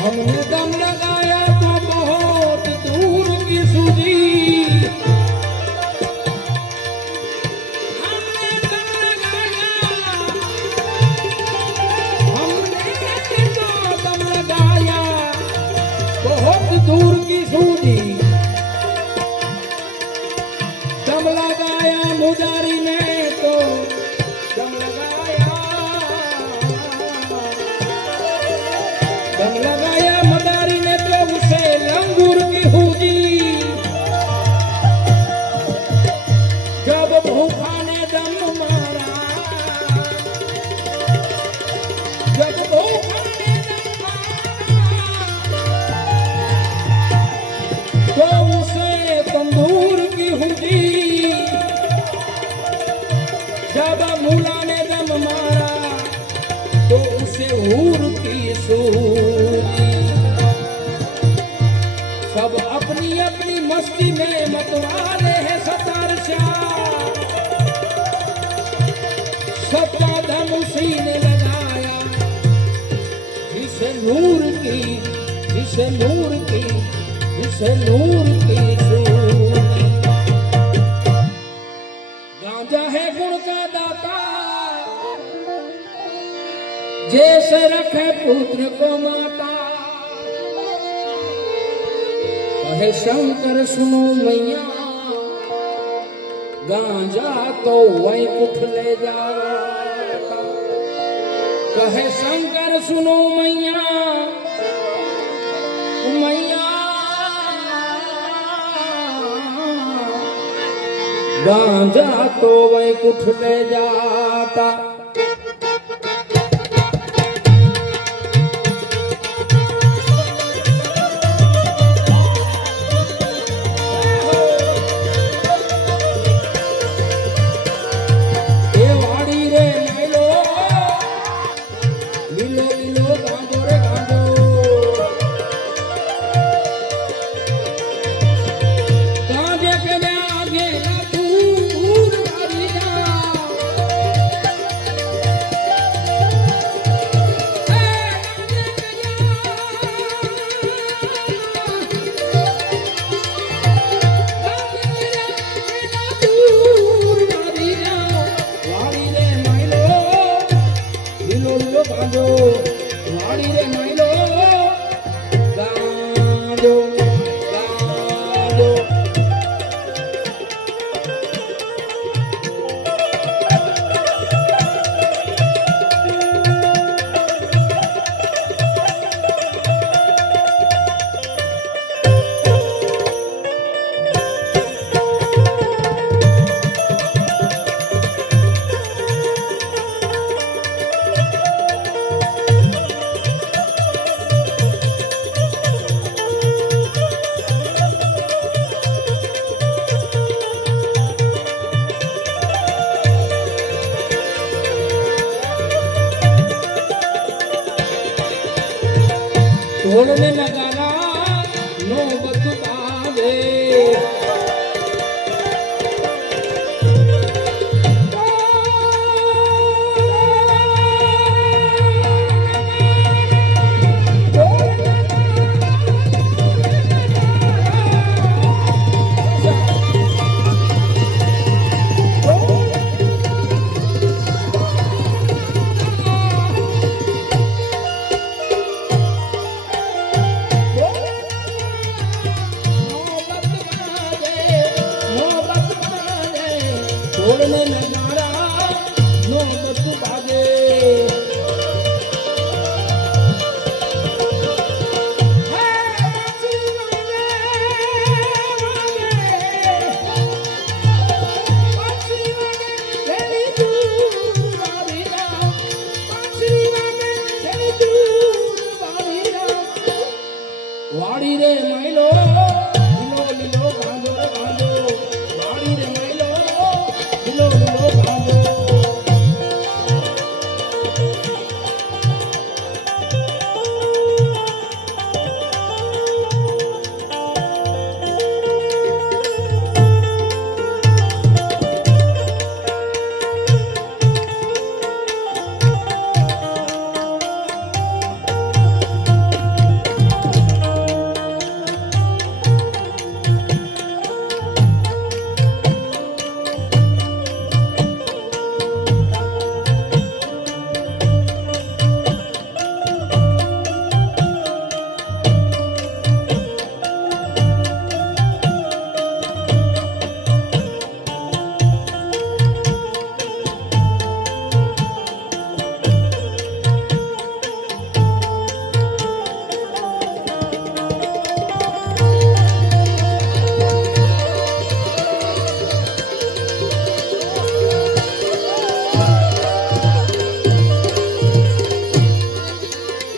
हमने दम लगाया तो बहुत दूर की सूझी, हमने दम लगाया, हमने तो दम लगाया बहुत दूर की सूझी। दम लगाया मुजारी ने तो दम लगाया, दम लगाया मदारी ने तो उसे लंगूर की हुजी। जब भूखा ने दम मारा, जब भूखा ने दम मारा तो उसे तंदूर की हुजी। जब मूला ने दम मारा तो उसे हूर की सूझी। सब अपनी अपनी मस्ती में मतवाले हैं सतार शाह, सबका दम उसी ने लगाया जिसे नूर की, जिसे नूर की, जिसे नूर की सूझी। गांजा है गुण का दाता, जैसे रखे पुत्र को माता। कहे शंकर सुनो मैया, गांजा तो वैकुंठ ले जाता। कहे शंकर सुनो मैया, मैया गांजा तो वैकुंठ ले जाता। ढोलने नगारा नौबत बांधे, ढोलने नगारा नौबत बाजे। વાડી રે માયલો